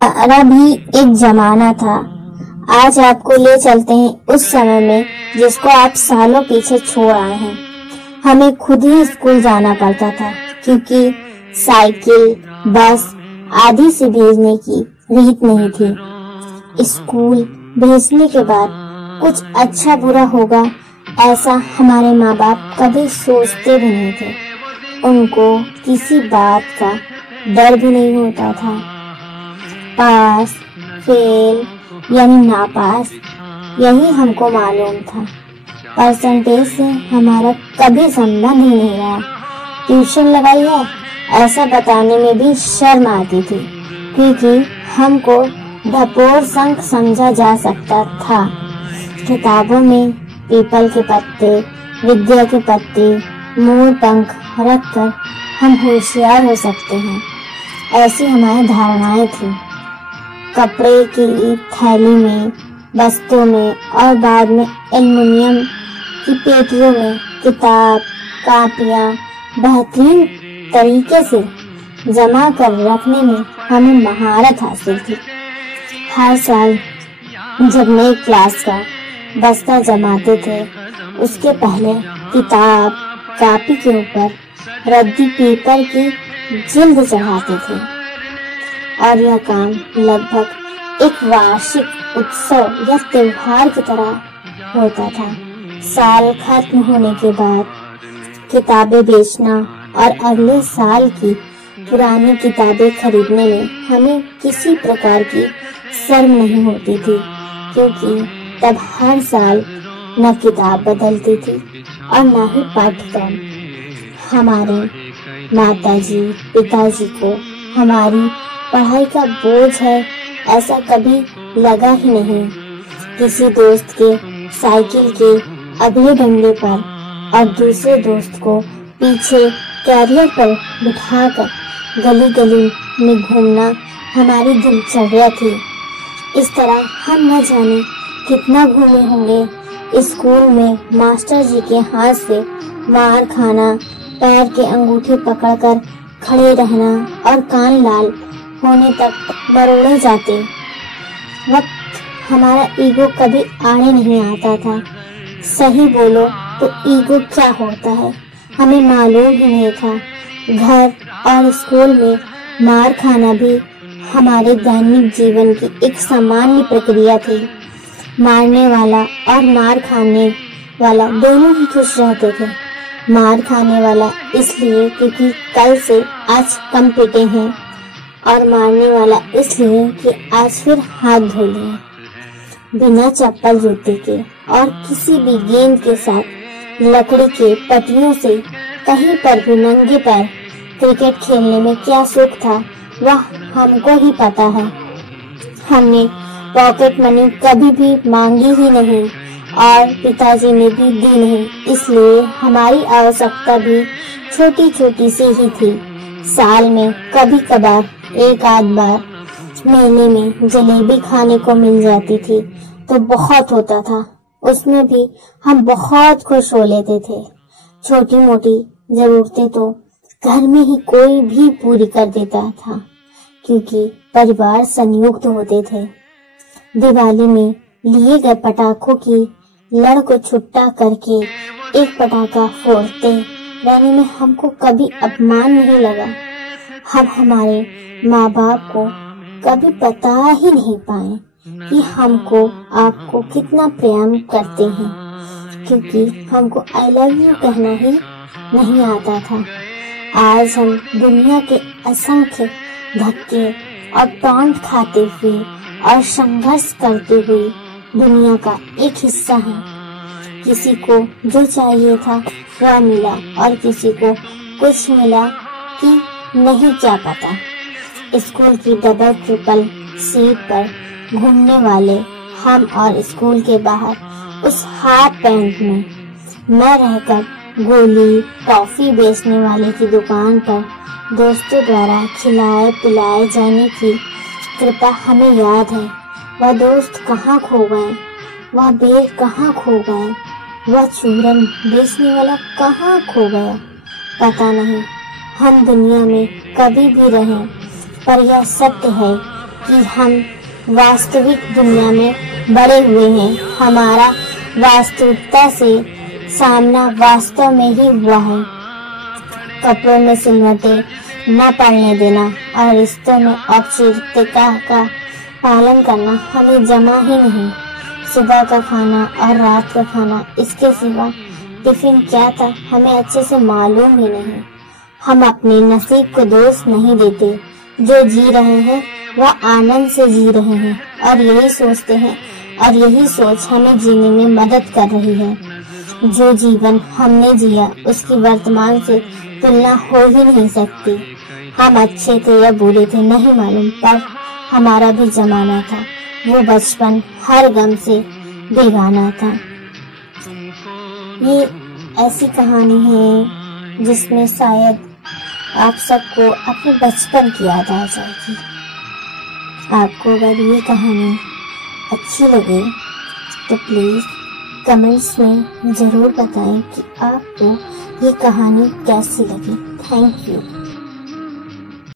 हमारा भी एक जमाना था। आज आपको ले चलते हैं उस समय में जिसको आप सालों पीछे छोड़ आए हैं। हमें खुद ही स्कूल जाना पड़ता था क्योंकि साइकिल, बस आदि से भेजने की रीत नहीं थी। स्कूल भेजने के बाद कुछ अच्छा बुरा होगा ऐसा हमारे माँ बाप कभी सोचते भी नहीं थे। उनको किसी बात का डर भी नहीं होता था। पास, फेल यानी नापास, यही हमको मालूम था। परसेंटेज से हमारा कभी संबंध ही नहीं रहा। ट्यूशन लगाई है ऐसा बताने में भी शर्म आती थी क्योंकि हमको ढपोर संख समझा जा सकता था। किताबों में पीपल के पत्ते, विद्या के पत्ते, मोर पंख रखकर हम होशियार हो सकते हैं, ऐसी हमारी धारणाएं थी। कपड़े की थैली में, बस्तों में और बाद में एल्युमिनियम की पेटियों में किताब, कापियां बेहतरीन तरीके से जमा कर रखने में हमें महारत हासिल थी। हर साल जब नई क्लास का बस्ता जमाते थे उसके पहले किताब, कापी के ऊपर रद्दी पेपर की जिल्द चढ़ाते थे और यह काम लगभग एक वार्षिक उत्सव या त्योहार की तरह होता था। साल खत्म होने के बाद किताबें बेचना और अगले साल की पुरानी किताबें खरीदने में हमें किसी प्रकार की शर्म नहीं होती थी क्योंकि तब हर साल न किताब बदलती थी और न ही पाठ्यक्रम। हमारे माताजी, पिताजी को हमारी पढ़ाई का बोझ है ऐसा कभी लगा ही नहीं। किसी दोस्त के साइकिल के अगले डंडे पर और दूसरे दोस्त को पीछे कैरियर पर बिठाकर गली गली में घूमना हमारी दिनचर्या थी। इस तरह हम न जाने कितना घूमे होंगे। स्कूल में मास्टर जी के हाथ से मार खाना, पैर के अंगूठे पकड़कर खड़े रहना और कान लाल होने तक मरोड़े जाते वक्त हमारा ईगो कभी आड़े नहीं आता था। सही बोलो तो ईगो क्या होता है हमें मालूम ही नहीं था। घर और स्कूल में मार खाना भी हमारे दैनिक जीवन की एक सामान्य प्रक्रिया थी। मारने वाला और मार खाने वाला दोनों ही खुश रहते थे। मार खाने वाला इसलिए क्योंकि कल से आज कम पिटे हैं और मारने वाला इसलिए कि आज फिर हाथ धो लिए। बिना चप्पल जूते के और किसी भी गेंद के साथ लकड़ी के पटियों से कहीं पर भी नंगे पैर क्रिकेट खेलने में क्या सुख था वह हमको ही पता है। हमने पॉकेट मनी कभी भी मांगी ही नहीं और पिताजी ने भी दी नहीं, इसलिए हमारी आवश्यकता भी छोटी छोटी सी ही थी। साल में कभी कभार एक आध बार मेले में जलेबी खाने को मिल जाती थी तो बहुत होता था। उसमें भी हम बहुत खुश हो लेते थे। छोटी मोटी जरूरतें तो घर में ही कोई भी पूरी कर देता था क्योंकि परिवार संयुक्त होते थे। दिवाली में लिए गए पटाखों की लड़ को छुट्टा करके एक पटाखा फोड़ते रहने में हमको कभी अपमान नहीं लगा। हम हमारे माँ बाप को कभी बता ही नहीं पाए कि हमको आपको कितना प्रेम करते हैं क्योंकि हमको आई लव यू कहना ही नहीं आता था। आज हम दुनिया के असंख्य धक्के और टॉन्ट खाते हुए और संघर्ष करते हुए दुनिया का एक हिस्सा है। किसी को जो चाहिए था वह मिला और किसी को कुछ मिला कि नहीं क्या पता। स्कूल की डबल ट्रिपल सीट पर घूमने वाले हम और स्कूल के बाहर उस हाफ पैंट में मैं रहकर गोली टॉफी बेचने वाले की दुकान पर दोस्तों द्वारा खिलाए पिलाए जाने की कृपा हमें याद है। वह दोस्त कहाँ खो गए, वह बेल कहाँ खो गए, वह चूरन बेचने वाला कहाँ खो गया, पता नहीं। हम दुनिया में कभी भी रहें पर यह सत्य है कि हम वास्तविक दुनिया में बड़े हुए हैं। हमारा वास्तविकता से सामना वास्तव में ही हुआ है। कपड़ों में सिलवटें न पड़ने देना और रिश्तों में औपचारिकता का पालन करना हमें जमा ही नहीं। सुबह का खाना और रात का खाना, इसके सिवा टिफिन क्या था हमें अच्छे से मालूम ही नहीं। हम अपने नसीब को दोष नहीं देते। जो जी रहे हैं वह आनंद से जी रहे हैं और यही सोचते हैं और यही सोच हमें जीने में मदद कर रही है। जो जीवन हमने जिया उसकी वर्तमान से तुलना हो ही नहीं सकती। हम अच्छे थे या बुरे थे नहीं मालूम, पर हमारा भी जमाना था। वो बचपन हर गम से बेगाना था। ये ऐसी कहानी है जिसमें शायद आप सबको अपने बचपन की याद आ जाएगी। आपको अगर ये कहानी अच्छी लगे तो प्लीज कमेंट्स में जरूर बताएं कि आपको ये कहानी कैसी लगी। Thank you.